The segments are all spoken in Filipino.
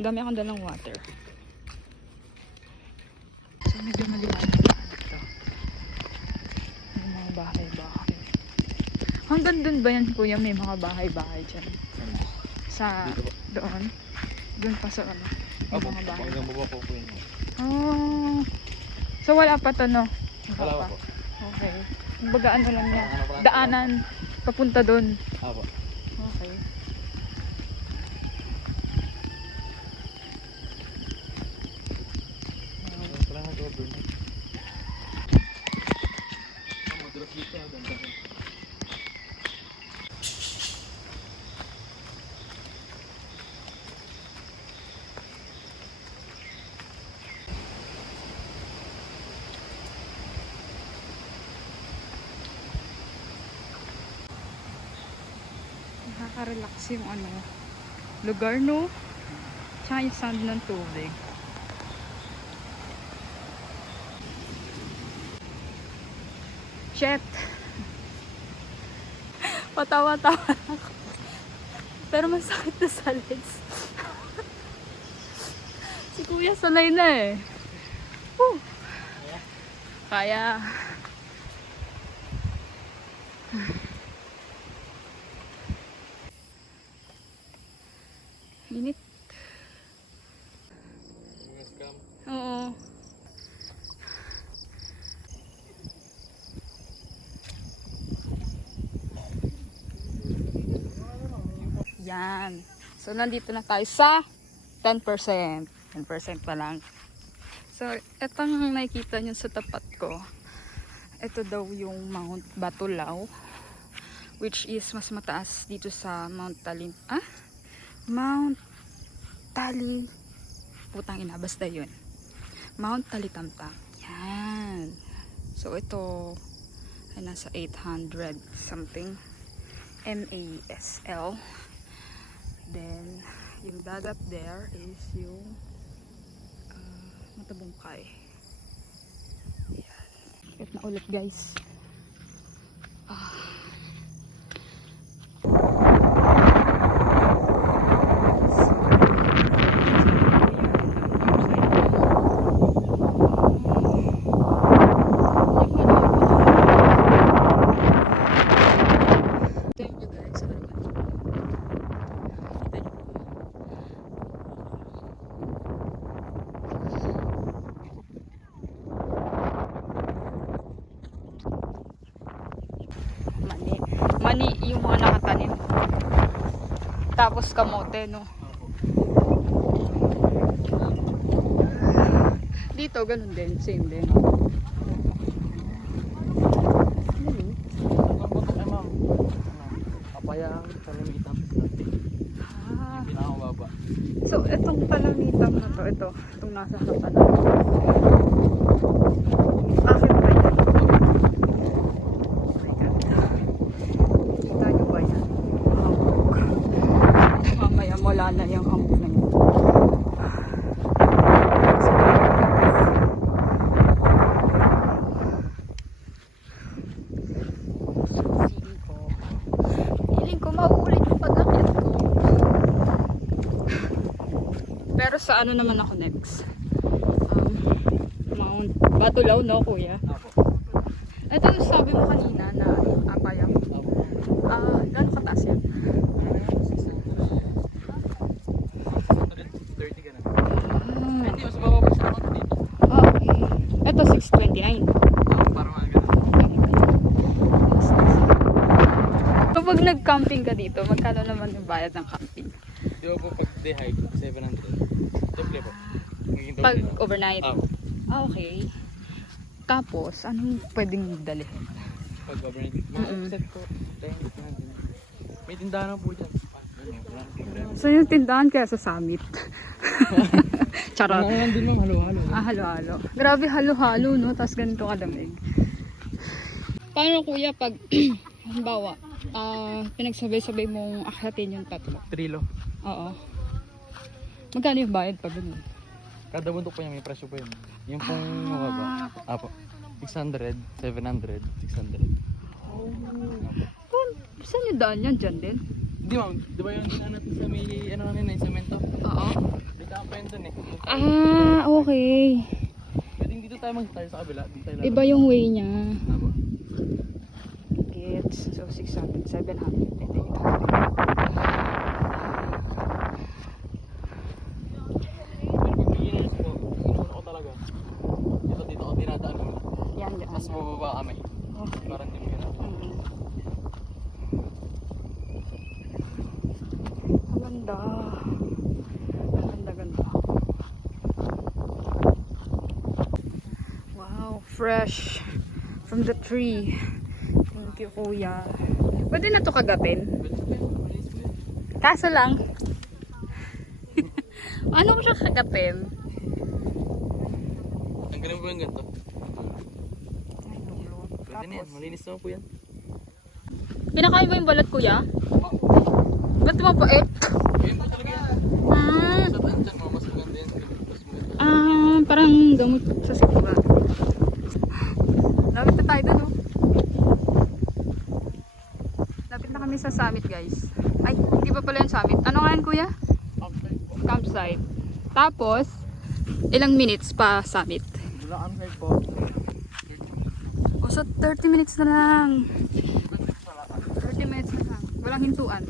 Dami akong dalang water. So, medyo maliwanag dito. May mga bahay-bahay. Hanggang dun ba yan, kuya? May mga bahay-bahay dyan. Sa doon. Doon pa sa ano. May mga bahay. Hanggang baba po po yun. Oh. So, wala pa to, no? Wala po. Okay. Kumbaga ano lang yan. Daanan. Papunta doon. Apo. Okay. Wala na doon. Madulas dito. Ganda rin. Nakaka-relax yung ano, lugar, no? Tsaka yung sound ng tubig. Shit! Patawa-tawa ako. Pero masakit na sa legs. Si kuya sanay na eh. Whew. Kaya. Init. Oo. Yan. So, nandito na tayo sa 10%. 10% pa lang. So, etong nakikita nyo sa tapat ko. Ito daw yung Mount Batulao. Which is mas mataas dito sa Mount Talim. Mount Tali. Putang ina, basta yun. Mount Talitamtam. Yan. So, ito ay nasa 800 something. MASL. Then, yung dagat there is yung Matabungkay. Yan. Ikot na ulit, guys. Mani yung mga nakatanim. Tapos kamote, no? Dito, ganun din. Same din. Papaya, talamitan. Pinakababa. So, itong talamitan na to, itong nasa harapan. Bakit ba yan? Mamaya wala na yung hamog na yun. Feeling ko mauulit yung pag-akit ko. Pero sa ano naman ako next? Mount Batulao, no, kuya? Ito yung sabi mo kanina na Apayang. Gano'ng kataas yan? 30 ka na. Hindi, mas bababa sa ako dito. Okay. Ito 629. Parang mga ganun. Kapag nag-camping ka dito, magkano naman yung bayad ng camping? Di ba po pag day hike, 700. Doble po. Pag overnight? Ako. Okay. Tapos, anong pwedeng dalhin? Pag overnight. Mga set ko. 10. May tindahan po dyan. So yung tindahan kaya sa summit. Charot. Ano din ma'am, halo-halo. Halo-halo. Grabe halo-halo, no? Tapos ganito kalamig. Paano kuya pag, halimbawa, pinagsabay-sabay mong akyatin yung tatlo? Trilo. Oo. Magkano yung bayad pag ganun? Kada bundok po niya may presyo po yun. Yung pong mababa. Apo. 600, 700, 600. Oh. Saan yung daan yan? Dyan din? Hindi ma'am, di ba yung dinaan natin sa may ano kanina, yung semento? Oo. May yun dun eh. Ah, okay. Pwedeng dito tayo tayo sa kabila. Dito tayo Iba yung way niya. Tama. Gets. So, 600, 700, and 800. Pero pag beginners po, inuuna ko talaga. Dito ako dinadaan muna. Yan, yan. Tapos mababa kami. Okay. Parang hindi mo yan. Ang ganda. Ang ganda, ganda. Wow, fresh from the tree. Thank you, kuya. Pwede na to kagatin. Kaso lang, ano mo siya kagatin? Ang galing po yung ganito. Pwede na yan. Malinis naman po yan. Pinakain mo yung balat, kuya? Ba't mo po eh? Ayun po talaga yan. Ah, Sa tansyan mo, mas maganda yan. Mas maganda. parang gamot sa sikura. Lapit na tayo dun, oh. Lapit na kami sa summit, guys. Ay, hindi pa pala yung summit. Ano nga yan, kuya? Campsite. Tapos, ilang minutes pa summit? Wala kami side po. O, so 30 minutes na lang. 30 minutes na lang. Walang hintuan.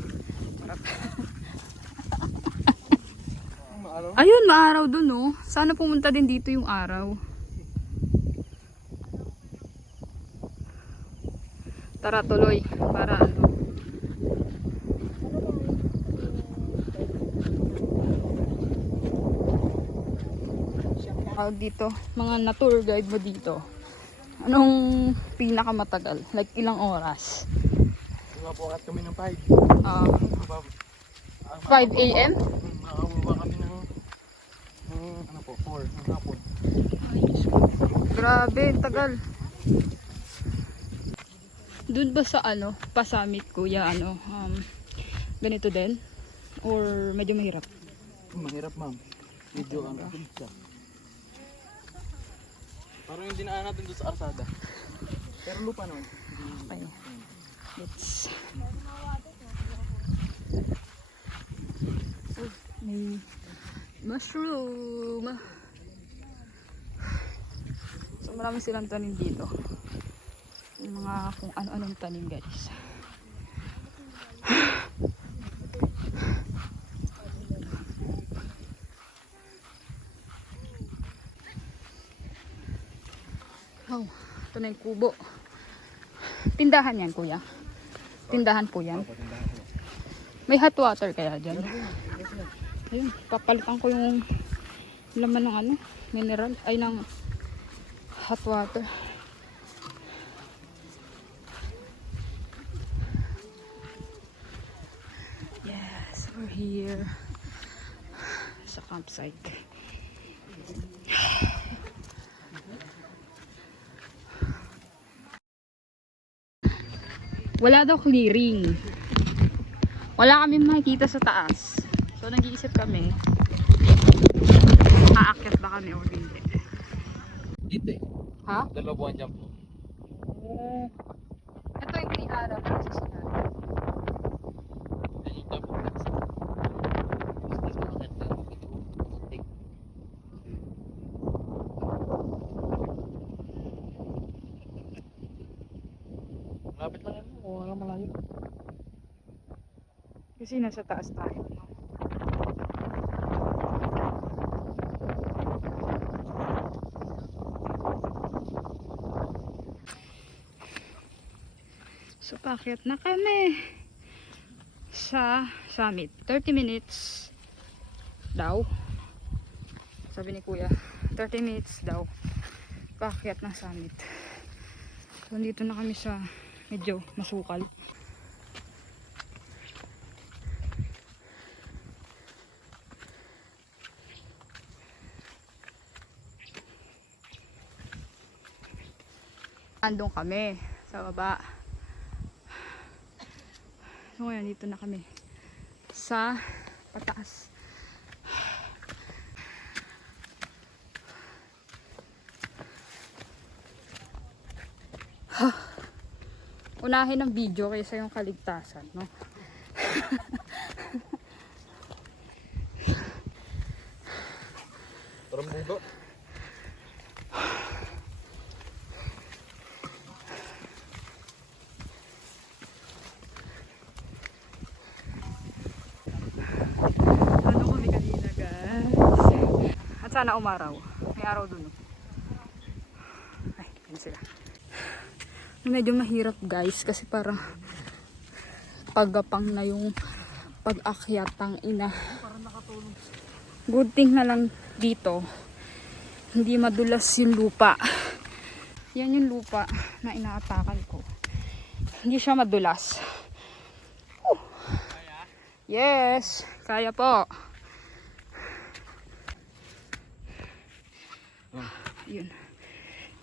Sarap. Ayun, maaraw dun, oh. Sana pumunta din dito yung araw. Tara, tuloy. Para ano. Dito, mga na-tour guide mo dito. Anong pinakamatagal? Like ilang oras? Mapukat kami ng 5. 5 a.m.? Nakababa kami ng ano po, 4 ng hapon. Grabe, tagal. Doon ba sa ano, pa-summit kuya, ano, ganito din? Or medyo mahirap? Mahirap ma'am. Medyo ang siya. Parang yung dinaan natin doon sa Arsada. Pero lupa naman. Okay. Let's... Oh, may mushroom. So marami silang tanim dito. Yung mga kung ano-anong tanim, guys. Oh, ito na yung kubo. Tindahan yan, kuya. Tindahan po yan. May hot water kaya dyan. Ayun, papalitan ko yung laman ng ano, mineral, ay ng hot water. Yes, we're here sa campsite. Wala daw clearing. Wala kami makikita sa taas. So nag-iisip kami, aakyat ba kami o hindi. Dito eh. Ha? Dalawa buwan jump. Ito yung pinara na sa sinabi. Then yung jump. Lapit lang yan. Wala malayo. Kasi nasa taas tayo. No? So, paakyat na kami sa summit. 30 minutes daw. Sabi ni kuya, 30 minutes daw paakyat ng summit. So, nandito na kami sa medyo masukal. Andong kami sa baba. So ngayon dito na kami sa pataas. Unahin ang video kaysa yung kaligtasan, no? Tarambuga. Ano kami kanina guys? At sana umaraw. May araw dun. Ay, yun sila. Medyo mahirap guys kasi parang pagapang na yung pag-akyat ng ina. Good thing na lang dito. Hindi madulas yung lupa. Yan yung lupa na inaatakan ko. Hindi siya madulas. Yes, kaya po. Yun.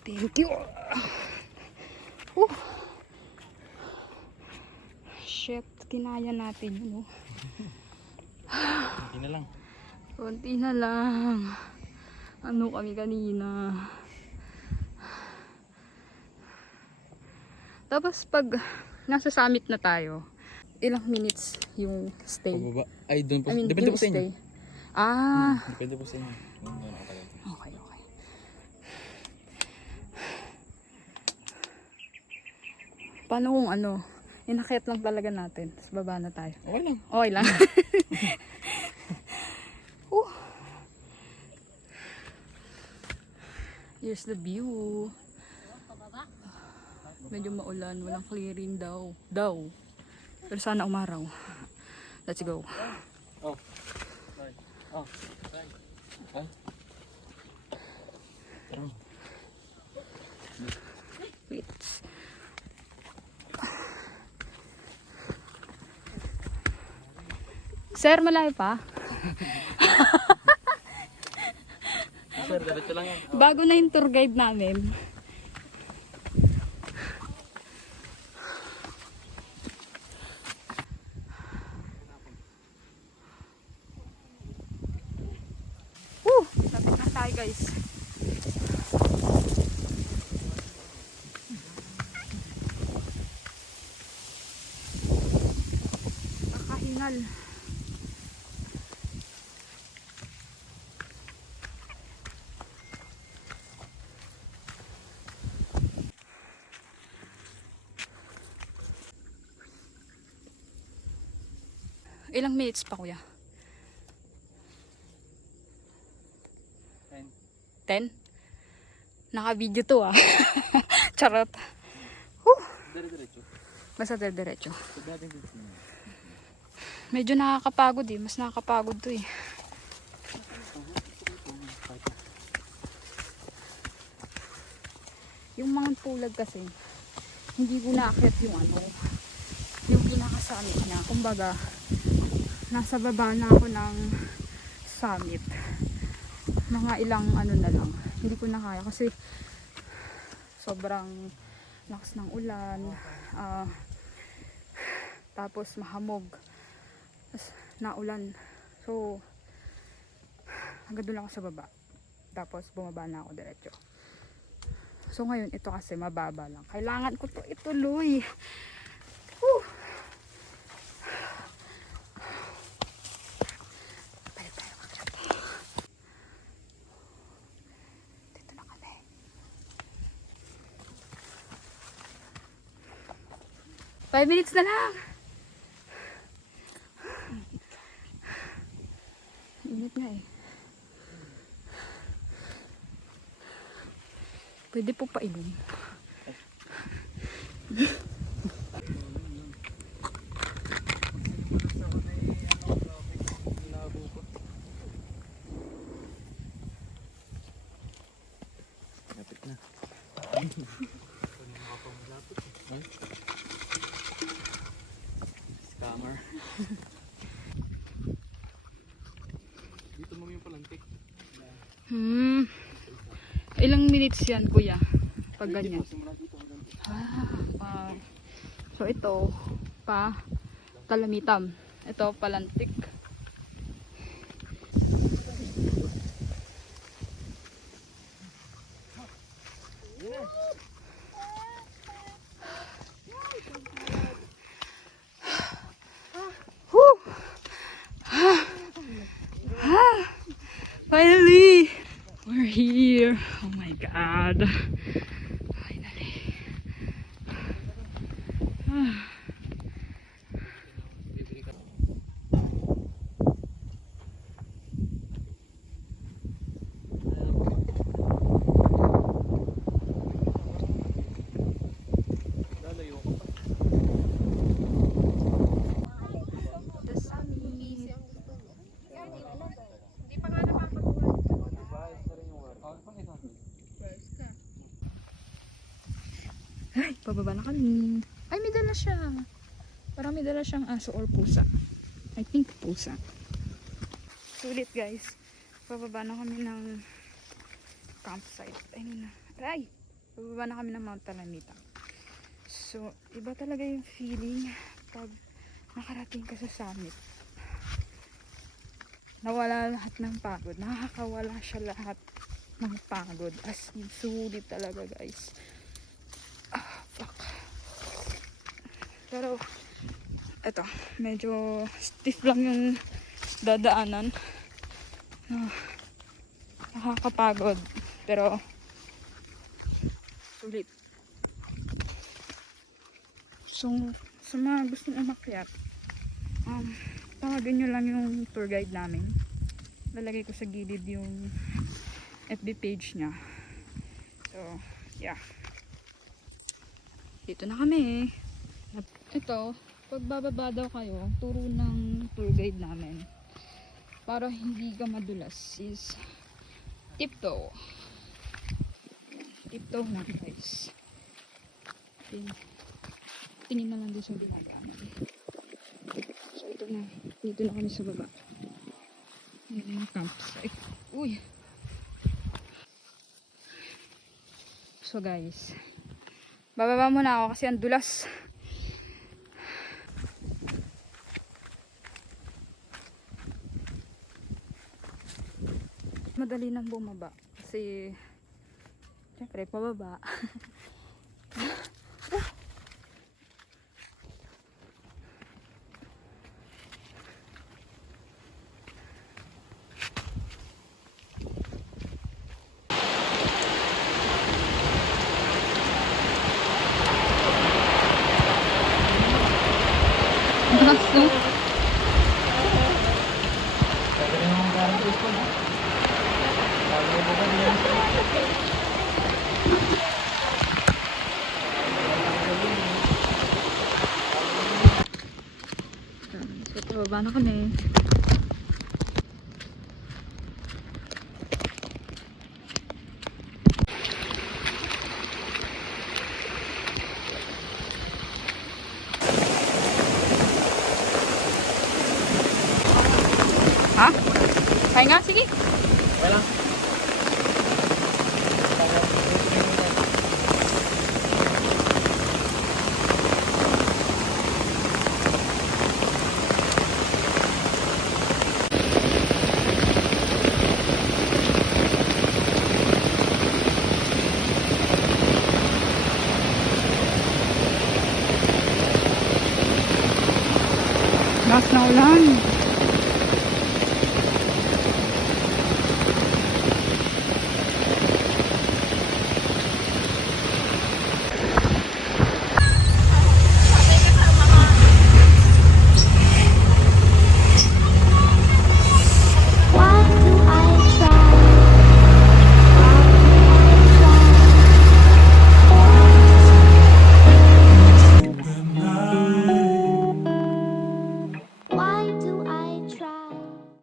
Thank you. Shit, kinaya natin yun. Hindi na lang. Konti na lang. Ano kami kanina. Tapos pag nasa summit na tayo, ilang minutes yung stay? Pababa. Ay, doon po. I mean, Depende yung po sa inyo. stay. Ah, Depende po sa inyo. Doon nakatagal. okay, okay. Paano kung ano, inakyat lang talaga natin, tapos baba na tayo. Okay lang. Okay lang. Here's the view. Medyo maulan, walang clearing daw. Pero sana umaraw. Let's go. Oh. Right. Oh. Right. Ay. Tara. Wait. Sir, malayo pa? Sir, diretso lang yan. Bago na yung tour guide namin. Lapit na tayo guys. Nakahingal. Ilang minutes pa kuya? 10? Naka-video to ah. Charot. Diretso. Basta diretso. Pag natin dito. Medyo nakakapagod eh. Mas nakakapagod to eh. Yung mga pulag kasi, hindi ko naakyat yung ano, yung pinaka-summit niya. Kumbaga, nasa baba na ako ng summit. Mga ilang ano na lang. Hindi ko na kaya kasi sobrang lakas ng ulan. Tapos mahamog. Tapos naulan. So, hanggang doon lang ako sa baba. Tapos bumaba na ako diretso. So ngayon, ito kasi mababa lang. Kailangan ko to ituloy. Whew. Balik tayo makyat. Dito na kami. Five minutes na lang. Init nga eh. Pwede po painom. Lapit na. Scammer. Dito mo yung palantik. Ilang minutes yan, kuya? Pag ganyan. Simula dito hanggang dito. Wow. So ito, pa Talamitam. Ito, palantik. Finally! Oh my God. Finally. The summit. Ay, pababa na kami. Ay, may dala siya. Parang may dala siyang aso or pusa. I think pusa. Sulit guys. Pababa na kami ng campsite. Ay! Pababa na kami ng Mount Talamita. So, iba talaga yung feeling pag nakarating ka sa summit. Nawala lahat ng pagod. Nakakawala siya lahat ng pagod. As in, sulit talaga guys. Ah, fuck. Pero, eto, medyo stiff lang yung dadaanan. Nakakapagod. Pero, sulit. So, sa mga gustong umakyat, tawagan nyo lang yung tour guide namin. Lalagay ko sa gilid yung FB page niya. So, yeah. Dito na kami. Ito, pag bababa daw kayo, turo ng tour guide namin. Para hindi ka madulas is tiptoe. Tiptoe na guys. Tingin na lang din sa ginagawa. So ito na, dito na kami sa baba. Yan yung campsite. Uy! So guys, bababa muna ako kasi ang dulas. Madali nang bumaba kasi syempre pababa. So, pababa na kami. Ha? Kaya nga, sige. Wala.